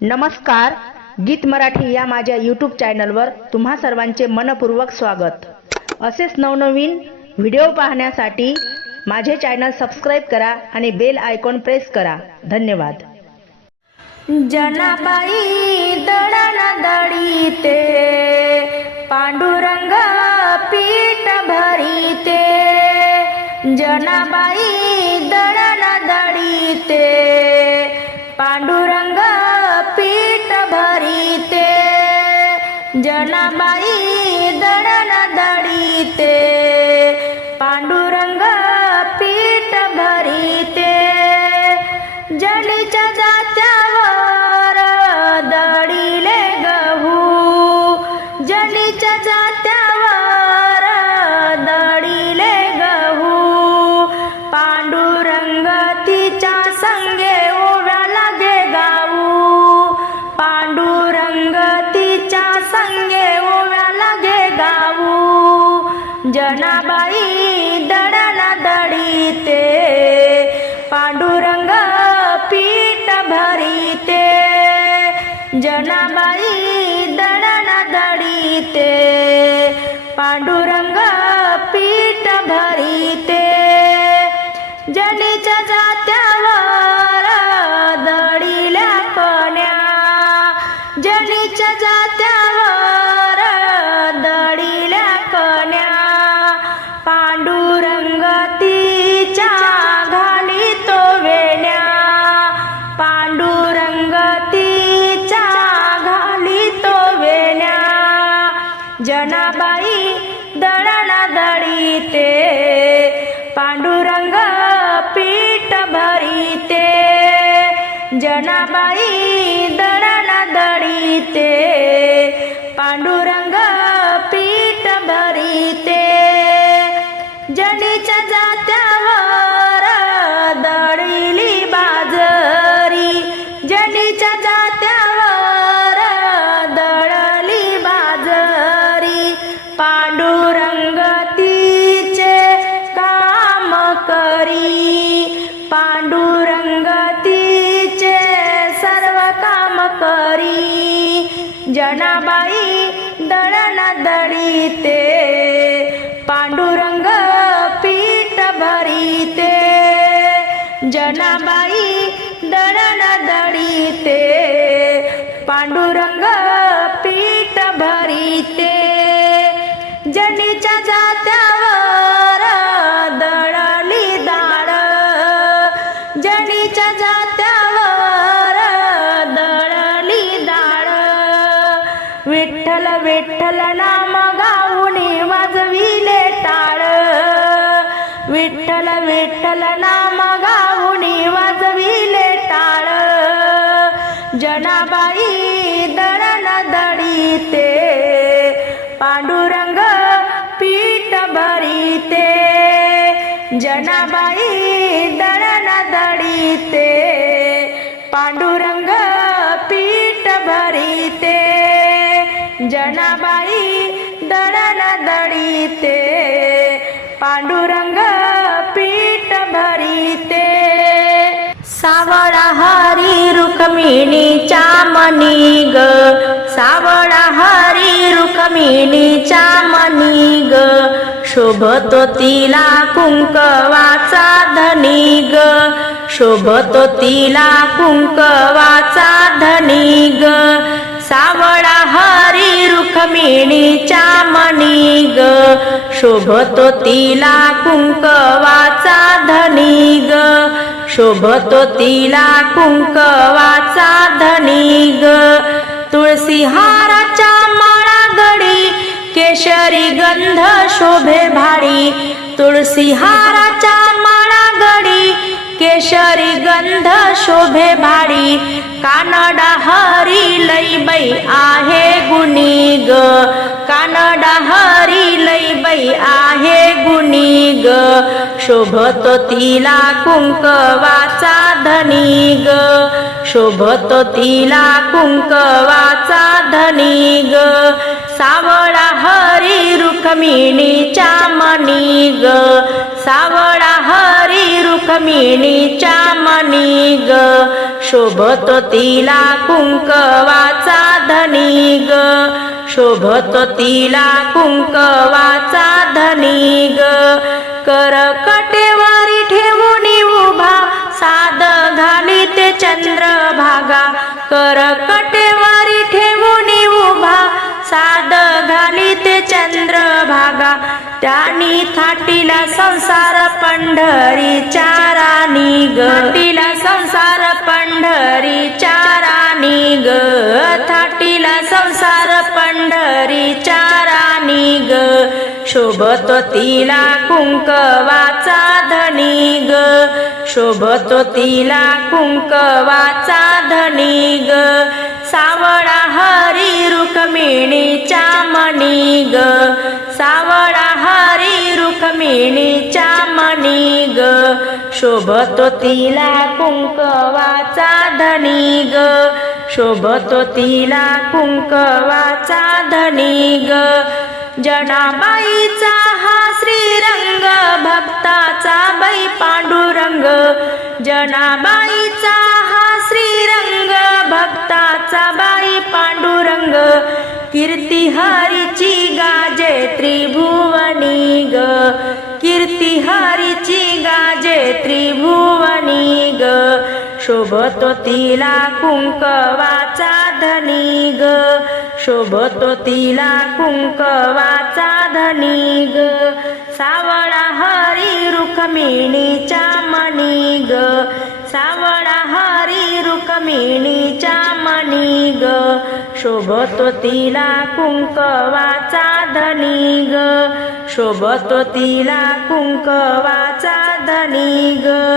नमस्कार गीत मराठी या माझ्या यूट्यूब चॅनलवर तुम्हा सर्वांचे मनपूर्वक स्वागत. असेच नवनवीन व्हिडिओ पाहण्यासाठी माझे चॅनल सबस्क्राईब करा आणि बेल आयकॉन प्रेस करा. धन्यवाद. जनाबाई दळण दडीते पांडुरंग पीठ भरीते. जनाबाई जनाबाई जनाबाई दडण दडीते पांडुरंग पीठ भरीते. जनाबाई दडण दडीते पांडुरंग पीठ भरीते. जनीच्या जात्यावर दडील्या कन्या जनीच्या जात्यावर जनाबाई दळण दळीते पांडुरंग पीठ भरीते. जनाबाई दळण दळीते पांडुरंग जनाबाई दळण दळीते पांडुरंग पीठ भरीते. जनाबाई दळण दळीते पांडुरंग पीठ भरीते. जनीच्या जात्या विठ्ठल विठ्ठल नाम गाऊनी वाजविले टाळ. विठ्ठल विठ्ठल नाम गाऊनी वाजविले टाळ. जनाबाई दळण दळीते पांडुरंग पीठ भरीते. जनाबाई दळण दळीते जनाबाई दळण दळीते पांडुरंग पीठ भरीते. सावळा हरी रुक्मिणीच्या मनी ग सावळा हरी रुक्मिणीच्या मनी ग शोभतो तिला कुंकवाचा धनी ग शोभतो तिला कुंकवाचा धनी ग सावळा हरी रुक्मिणीच्या मणी ग शोभतो तिला कुंकवाचा धनी ग शोभतो तिला कुंकवाचा धनी ग तुळसीहाराच्या माळा गडी केशरी गंध शोभे भारी. तुळसीहाराच्या माळा गडी केशरी गंध शोभे भारी. कानडा हरी लईबाई आहे गुण. शोभत तिला कुंकवाचा धनी ग. शोभत तिला कुंकवाचा धनी ग. सावळा हरी रुक्मिणीच्या मणी ग. सावळा हरी रुक्मिणीच्या मणी ग. शोभत तिला कुंकवाचा धनी ग. शोभत तिला कुंकवाचा धनी ग. कर कटेवारी ठेवून उभा साध घाली ते चंद्रभागा. कर कटेवारी ठेवून उभा साध घाली ते चंद्रभागा. त्यानी थाटीला संसार पंढरी चारानी ग. थाटीला संसार पंढरी शोभतो तिला कुंकवाचा धनी ग. शोभतो तिला कुंकवाचा धनी ग. सावळा हरी रुक्मिणीच्या मणी ग. सावळा हरी रुक्मिणीच्या मणी ग. शोभतो तिला कुंकवाचा धनी ग. शोभतो तिला कुंकवाचा धनी ग. जनाबाईचा हा श्रीरंग भक्ताचा बाई पांडुरंग. जनाबाईचा हा श्रीरंग भक्ताचा बाई पांडुरंग. कीर्ती हरीची गाजे त्रिभुवनी ग. कीर्ती हरीची गाजे त्रिभुवनी ग. शोभतो तिला कुंकवाचा धनी ग. शोभतो तिला कुंकवाचा धनी ग सावळा हरी रुक्मिणीच्या मणी ग सावळा हरी रुक्मिणीच्या मणी ग शोभतो तिला कुंकवाचा धनी ग शोभतो तिला कुंकवाचा धनी ग